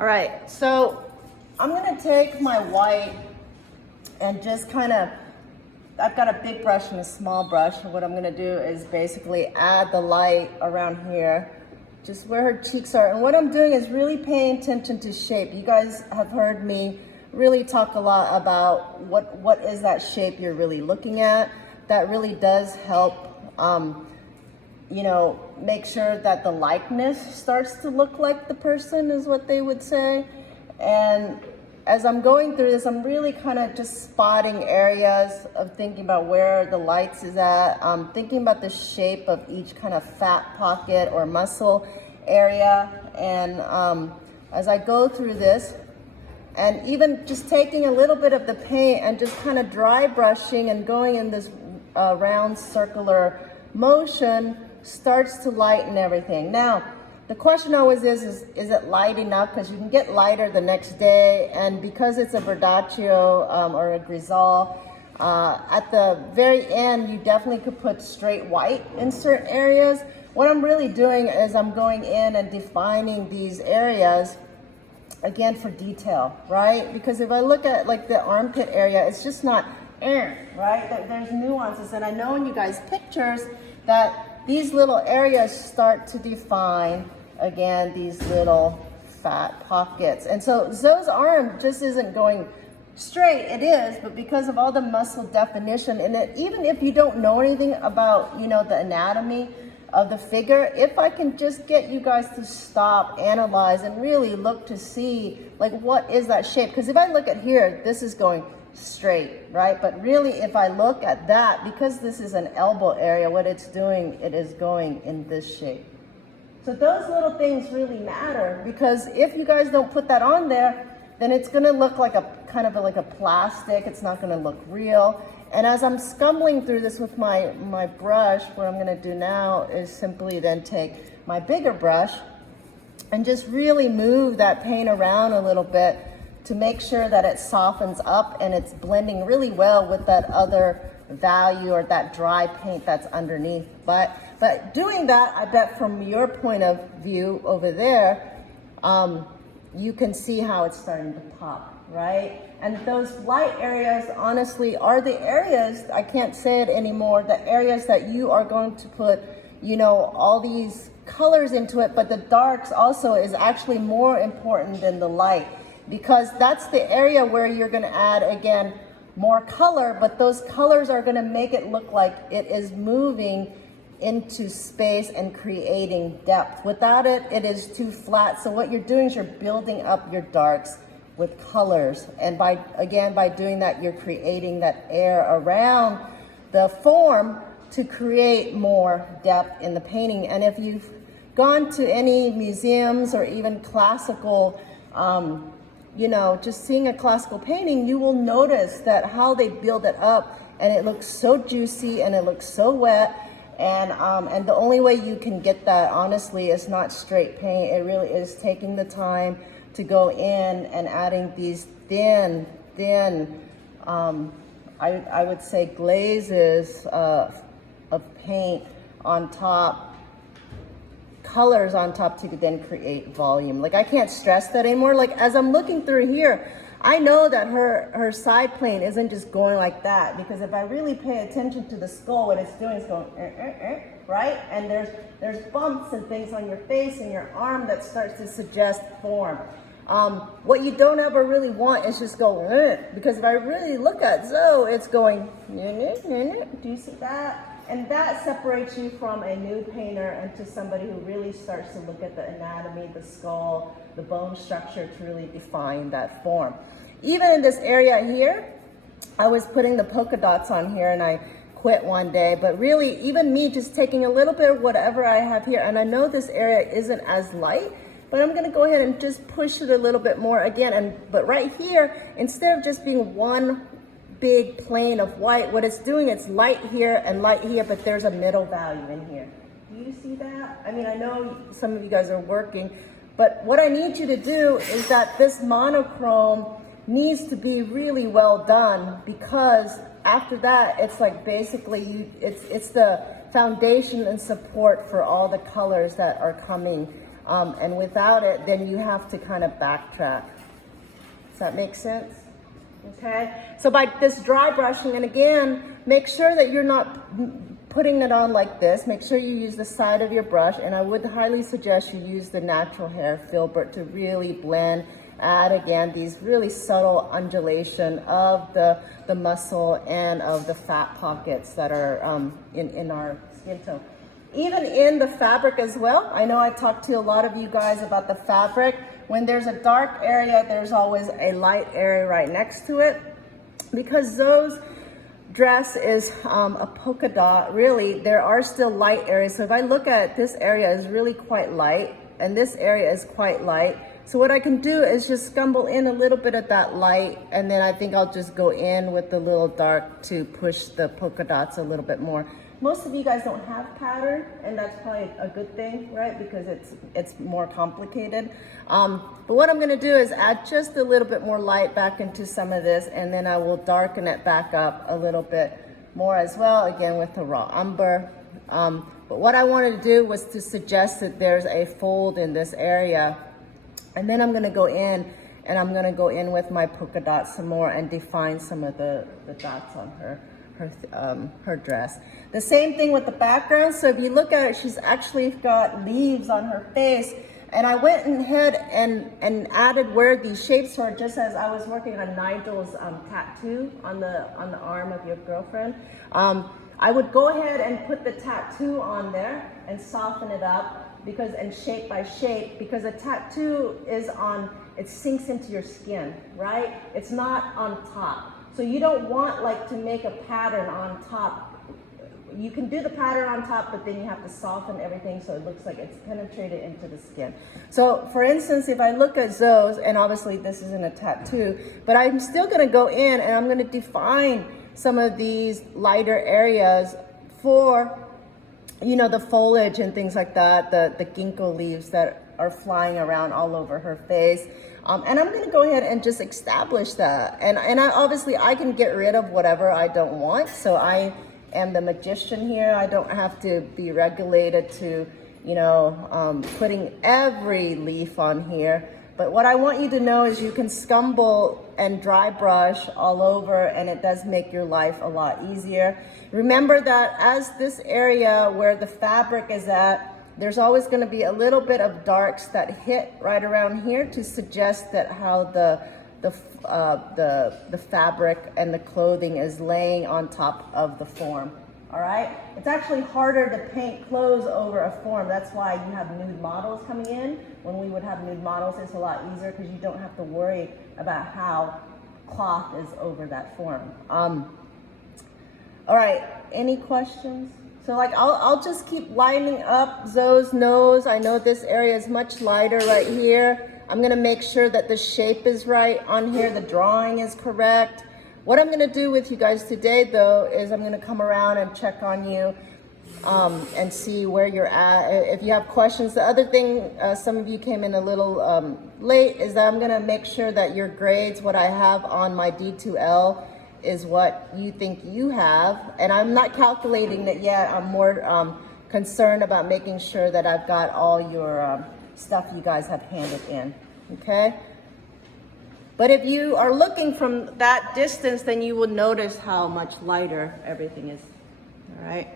All right, so I'm gonna take my white and just kind of, I've got a big brush and a small brush. What I'm gonna do is basically add the light around here, just where her cheeks are. And what I'm doing is really paying attention to shape. You guys have heard me really talk a lot about what is that shape you're really looking at. That really does help, you know, make sure that the likeness starts to look like the person is what they would say. And as I'm going through this, I'm really kind of just spotting areas of thinking about where the lights is at, thinking about the shape of each kind of fat pocket or muscle area. And as I go through this, and even just taking a little bit of the paint and just kind of dry brushing and going in this round circular motion starts to lighten everything. Now, the question always is it light enough? Because you can get lighter the next day, and because it's a Verdaccio or a Grisal, at the very end, you definitely could put straight white in certain areas. What I'm really doing is I'm going in and defining these areas, again, for detail, right? Because if I look at like the armpit area, it's just not, right? There's nuances, and I know in you guys' pictures that these little areas start to define, again, these little fat pockets. And so Zoe's arm just isn't going straight. It is, but because of all the muscle definition in it, even if you don't know anything about, you know, the anatomy of the figure, if I can just get you guys to stop, analyze, and really look to see, like, what is that shape? Because if I look at here, this is going straight, right? But really, if I look at that, because this is an elbow area, what it's doing, it is going in this shape. So those little things really matter, because if you guys don't put that on there, then it's gonna look like a kind of like a plastic. It's not gonna look real. And as I'm scumbling through this with my brush, what I'm gonna do now is simply then take my bigger brush and just really move that paint around a little bit to make sure that it softens up and it's blending really well with that other value or that dry paint that's underneath. But doing that, I bet from your point of view over there, you can see how it's starting to pop, right? And those light areas, honestly, are the areas, I can't say it anymore, the areas that you are going to put, you know, all these colors into it, but the darks also is actually more important than the light, because that's the area where you're gonna add, again, more color, but those colors are gonna make it look like it is moving into space and creating depth. Without it, it is too flat. So what you're doing is you're building up your darks with colors. And by doing that, you're creating that air around the form to create more depth in the painting. And if you've gone to any museums or even classical, you know, just seeing a classical painting, you will notice that how they build it up, and it looks so juicy and it looks so wet. And the only way you can get that, honestly, is not straight paint. It really is taking the time to go in and adding these thin, I would say glazes of paint on top, colors on top, to then create volume. Like, I can't stress that anymore. Like, as I'm looking through here, I know that her side plane isn't just going like that, because if I really pay attention to the skull, what it's doing is going, right? And there's bumps and things on your face and your arm that starts to suggest form. What you don't ever really want is just go, because if I really look at Zoe, it's going, do you see that? And that separates you from a new painter and to somebody who really starts to look at the anatomy, the skull, the bone structure to really define that form. Even in this area here, I was putting the polka dots on here and I quit one day, but really even me just taking a little bit of whatever I have here, and I know this area isn't as light, but I'm gonna go ahead and just push it a little bit more again. But right here, instead of just being one big plane of white, what it's doing, it's light here and light here, but there's a middle value in here. Do you see that? I mean, I know some of you guys are working, but what I need you to do is that this monochrome needs to be really well done, because after that, it's like basically it's the foundation and support for all the colors that are coming And without it, then you have to kind of backtrack. Does that make sense? Okay, so by this dry brushing, and again, make sure that you're not putting it on like this. Make sure you use the side of your brush, and I would highly suggest you use the natural hair filbert to really blend, add again these really subtle undulation of the muscle and of the fat pockets that are in our skin tone. Even in the fabric as well. I know I talked to a lot of you guys about the fabric. When there's a dark area, there's always a light area right next to it. Because Zoe's dress is a polka dot, really, there are still light areas. So if I look at it, this area is really quite light, and this area is quite light. So what I can do is just scumble in a little bit of that light, and then I think I'll just go in with the little dark to push the polka dots a little bit more. Most of you guys don't have pattern, and that's probably a good thing, right? Because it's more complicated. But what I'm gonna do is add just a little bit more light back into some of this, and then I will darken it back up a little bit more as well, again with the raw umber. But what I wanted to do was to suggest that there's a fold in this area. And then I'm gonna go in, and I'm gonna go in with my polka dots some more and define some of the dots on her dress. The same thing with the background. So if you look at it, she's actually got leaves on her face, and I went ahead and added where these shapes are, just as I was working on Nigel's tattoo on the arm of your girlfriend. I would go ahead and put the tattoo on there and soften it up, because, and shape by shape, because a tattoo is on, it sinks into your skin, right? It's not on top. So you don't want like to make a pattern on top. You can do the pattern on top, but then you have to soften everything so it looks like it's penetrated into the skin. So for instance, if I look at Zoe's, and obviously this isn't a tattoo, but I'm still gonna go in and I'm gonna define some of these lighter areas for, you know, the foliage and things like that, the ginkgo leaves that are flying around all over her face. And I'm gonna go ahead and just establish that. And obviously I can get rid of whatever I don't want. So I am the magician here. I don't have to be regulated to, you know, putting every leaf on here. But what I want you to know is you can scumble and dry brush all over, and it does make your life a lot easier. Remember that as this area where the fabric is at, there's always going to be a little bit of darks that hit right around here to suggest that how the fabric and the clothing is laying on top of the form. All right, it's actually harder to paint clothes over a form. That's why you have nude models coming in. When we would have nude models, it's a lot easier because you don't have to worry about how cloth is over that form. All right, any questions? So like I'll just keep lining up Zoe's nose. I know this area is much lighter right here. I'm gonna make sure that the shape is right on here, the drawing is correct. What I'm gonna do with you guys today though is I'm gonna come around and check on you and see where you're at. If you have questions, the other thing, some of you came in a little late, is that I'm gonna make sure that your grades, what I have on my D2L, is what you think you have. And I'm not calculating it yet. I'm more concerned about making sure that I've got all your stuff you guys have handed in, okay? But if you are looking from that distance, then you will notice how much lighter everything is, all right?